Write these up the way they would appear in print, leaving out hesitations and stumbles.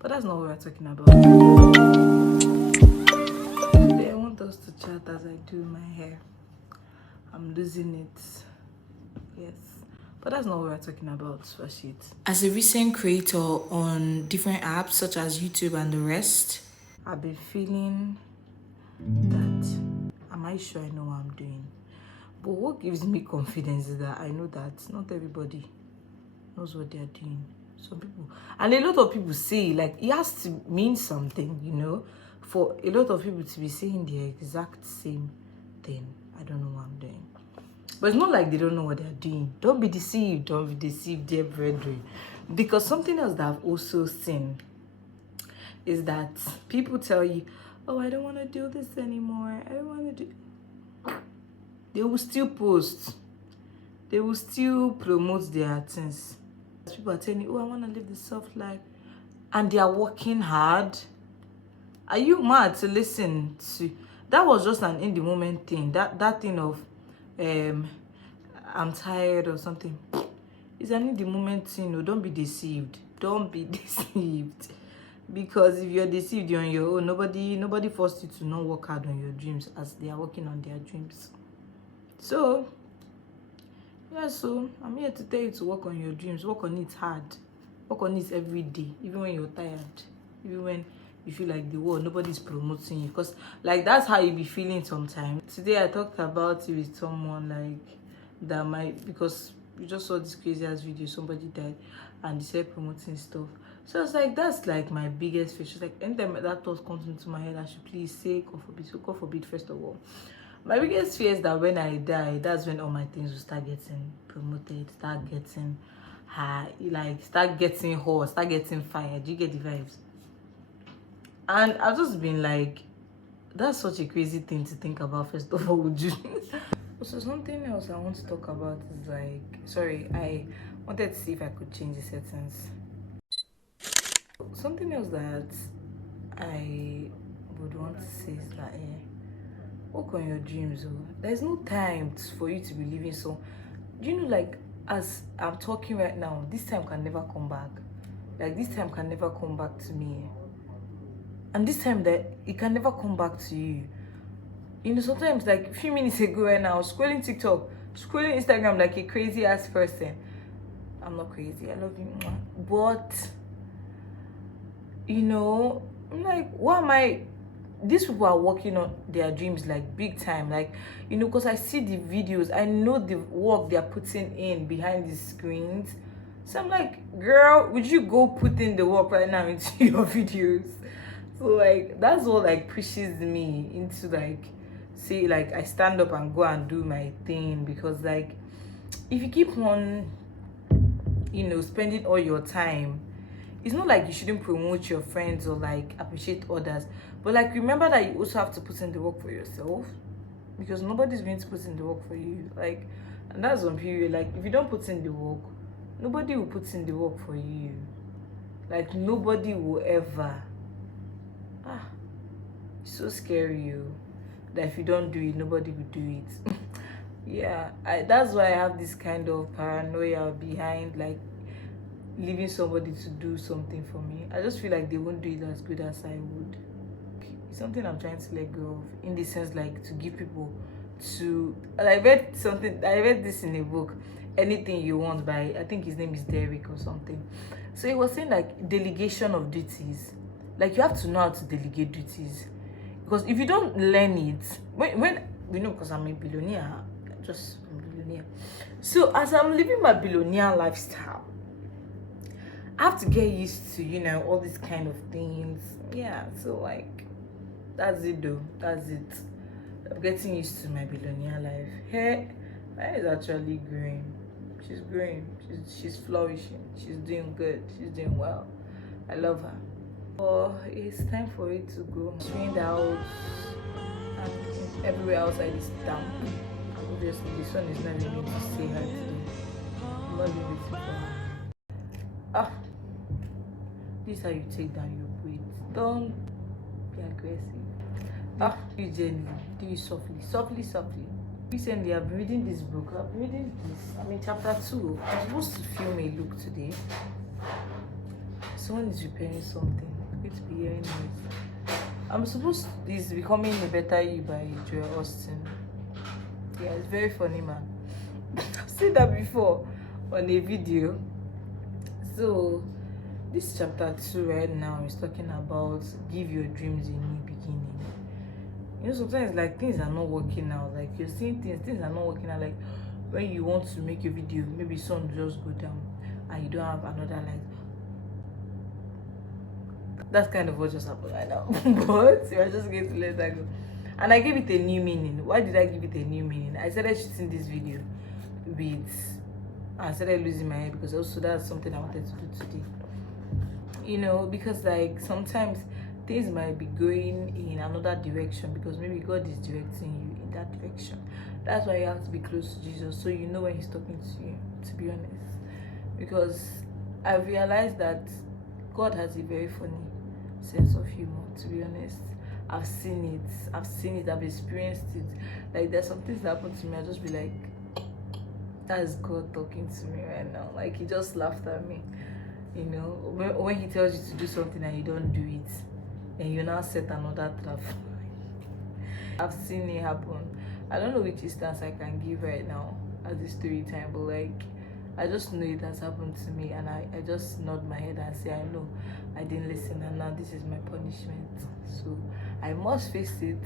But that's not what we're talking about. Today I want us to chat as I do my hair. I'm losing it. Yes. But that's not what we're talking about, Rashid. As a recent creator on different apps such as YouTube and the rest, I've been feeling that, am I sure I know what I'm doing? But what gives me confidence is that I know that not everybody knows what they're doing. Some people, and a lot of people say, like, it has to mean something, you know, for a lot of people to be saying the exact same thing. I don't know what I'm doing. But it's not like they don't know what they're doing. Don't be deceived. Don't be deceived, dear brethren. Because something else that I've also seen is that people tell you, oh, I don't want to do this anymore. I don't want to do... They will still post. They will still promote their things. People are telling you, oh, I want to live the soft life. And they are working hard. Are you mad to listen to... That was just an in-the-moment thing. That thing of... I'm tired or something. It's an in-the-moment thing. No, don't be deceived. Don't be deceived. Because if you're deceived, you're on your own. Nobody forced you to not work hard on your dreams as they are working on their dreams. So, yeah, so I'm here to tell you to work on your dreams. Work on it hard. Work on it every day. Even when you're tired. Even when you feel like the world, nobody's promoting you. Because, like, that's how you be feeling sometimes. Today, I talked about it with someone, like, that might... Because we just saw this crazy-ass video. Somebody died. And they said promoting stuff. So, it's like, that's, like, my biggest fear. She's like, anytime that thought comes into my head, I should please say, God forbid. So, God forbid, first of all. My biggest fear is that when I die, that's when all my things will start getting promoted, start getting high, like start getting hot, start getting fired. Do you get the vibes? And I've just been like, that's such a crazy thing to think about, first of all, would you? So something else I want to talk about is like, sorry, I wanted to see if I could change the settings. Something else that I would want to say is that, work on your dreams. Oh, there's no time for you to be living. So, you know, like, as I'm talking right now, this time can never come back. Like, this time can never come back to me. And this time that it can never come back to you. You know, sometimes, like, a few minutes ago right now, scrolling TikTok, scrolling Instagram like a crazy ass person. I'm not crazy, I love you. But, you know, I'm like, what am I... These people are working on their dreams like big time, like, you know, because I see the videos, I know the work they're putting in behind the screens. So I'm like, girl, would you go put in the work right now into your videos? So, like, that's what, like, pushes me into, like, say, like, I stand up and go and do my thing. Because, like, if you keep on, you know, spending all your time, it's not like you shouldn't promote your friends or, like, appreciate others. But, like, remember that you also have to put in the work for yourself. Because nobody's going to put in the work for you. Like, and that's one period. Like, if you don't put in the work, nobody will put in the work for you. Like, nobody will ever. It's so scary, you. That if you don't do it, nobody will do it. Yeah, that's why I have this kind of paranoia behind, like, leaving somebody to do something for me. I just feel like they won't do it as good as I would. It's something I'm trying to let go of, in the sense, like, to give people to... I read this in a book, Anything You Want, by, I think his name is Derek or something. So he was saying, like, delegation of duties. Like, you have to know how to delegate duties. Because if you don't learn it, when you know, because I'm a billionaire, I'm a billionaire. So as I'm living my billionaire lifestyle, I have to get used to, you know, all these kind of things. Yeah, so, like, that's it though. That's it. I'm getting used to my billionaire life. Hair is actually growing. She's growing. She's flourishing. She's doing good. She's doing well. I love her. Oh, it's time for it to go. It's rained out, and everywhere outside is damp. Obviously, the sun is not even to say hi today. I'm not even waiting for her. This is how you take down your weight. Don't be aggressive. Do it gently. Do it softly. Softly. Recently, I've been reading this book. I'm in chapter 2. I'm supposed to film a look today. So someone is repairing something. I'm going to be hearing noise. I'm supposed to, this Becoming a Better You by Joel Osteen. Yeah, it's very funny, man. I've seen that before on a video. So this chapter 2 right now is talking about give your dreams a new beginning. You know, sometimes like things are not working out. Like you're seeing things are not working out. Like when you want to make a video, maybe sun just go down and you don't have another light. That's kind of what just happened right now. But you're just going to let that go. And I gave it a new meaning. Why did I give it a new meaning? I started shooting this video with, I started losing my hair because also that's something I wanted to do today. You know, because like sometimes things might be going in another direction because maybe God is directing you in that direction. That's why you have to be close to Jesus so you know when he's talking to you, to be honest. Because I realized that God has a very funny sense of humor, to be honest. I've seen it, I've experienced it. Like there's some things that happen to me, I'll just be like, that is God talking to me right now. Like he just laughed at me. You know, when he tells you to do something and you don't do it, and you now set another trap. I've seen it happen. I don't know which instance I can give right now as a story time, but like I just know it has happened to me, and I just nod my head and say I know I didn't listen, and now this is my punishment. So I must face it,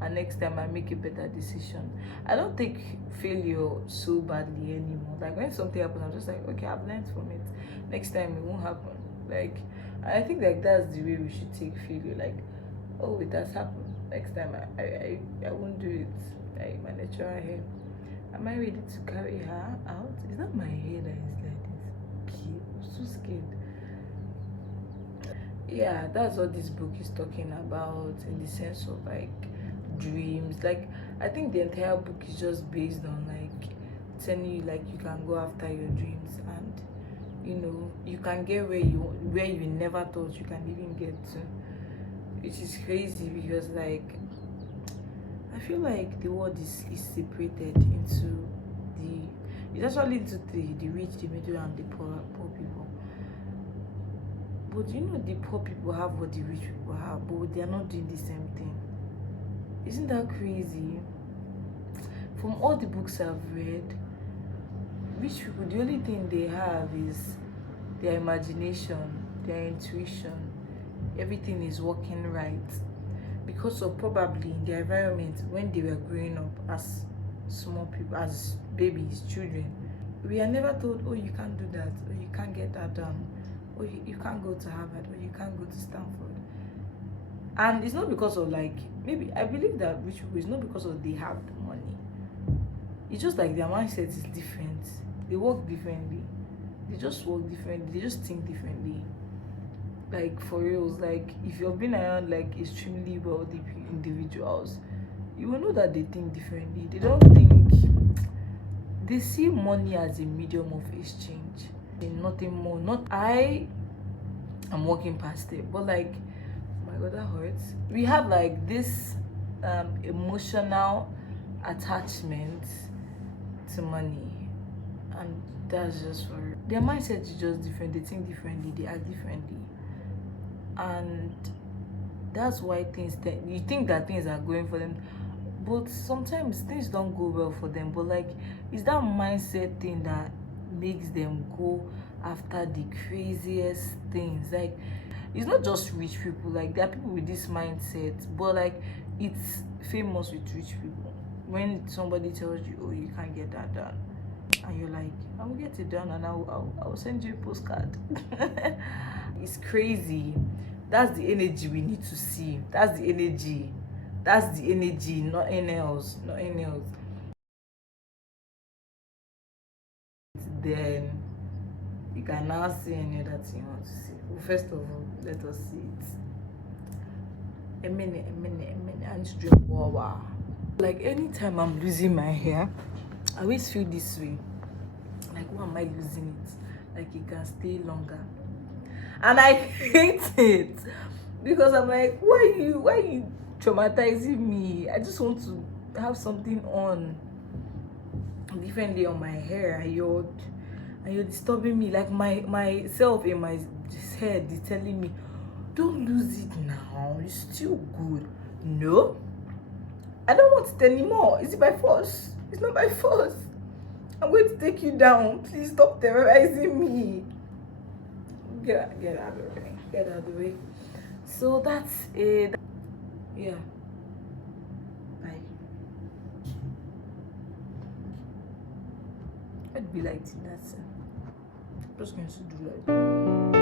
and next time I make a better decision. I don't take failure so badly anymore. Like when something happens, I'm just like, okay, I've learned from it. Next time it won't happen. Like I think like that's the way we should take failure. Like, oh, it has happened. Next time I won't do it. Like my natural hair. Am I ready to carry her out? Is that my hair that is like this? Okay, I'm so scared. Yeah, that's what this book is talking about in the sense of like dreams. Like I think the entire book is just based on like telling you like you can go after your dreams, and you know you can get where you never thought you can even get to, which is crazy because like I feel like the world is separated into it's actually into the rich, the middle, and the poor people. But you know the poor people have what the rich people have, but they are not doing the same thing. Isn't that crazy? From all the books I've read, rich people, the only thing they have is their imagination, their intuition. Everything is working right because of probably in their environment when they were growing up as small people, as babies, children. We are never told, oh, you can't do that, or you can't get that done, or you can't go to Harvard, or you can't go to Stanford. And it's not because of like, maybe I believe that rich people is not because of they have the money. It's just like their mindset is different. They work differently. They just work differently. They just think differently. Like for reals, like if you've been around like extremely wealthy individuals, you will know that they think differently. They don't think, they see money as a medium of exchange and nothing more. Not I am walking past it, but like, oh my god, that hurts. We have like this emotional attachment to money, and that's just for their mindset is just different. They think differently, they act differently, and that's why you think that things are going for them, but sometimes things don't go well for them. But like it's that mindset thing that makes them go after the craziest things. Like it's not just rich people, like there are people with this mindset, but like it's famous with rich people. When somebody tells you, oh, you can't get that done, and you're like, I will get it done, and I'll send you a postcard. It's crazy. That's the energy we need to see. That's the energy, nothing else, nothing else. Then you can now see any other thing you want to see. Well, first of all, let us see it. A minute, I need to drink water. Like anytime I'm losing my hair, I always feel this way. Like, why am I losing it? Like it can stay longer. And I hate it because I'm like, why you traumatizing me? I just want to have something on differently on my hair, and you're disturbing me. Like myself in my His head is telling me, don't lose it now. It's still good. No, I don't want it anymore. Is it by force? It's not by force. I'm going to take you down. Please stop terrorizing me. Get out of the way. Get out of the way. So that's it. Yeah. Bye. I'd be like that. I'm just going to do like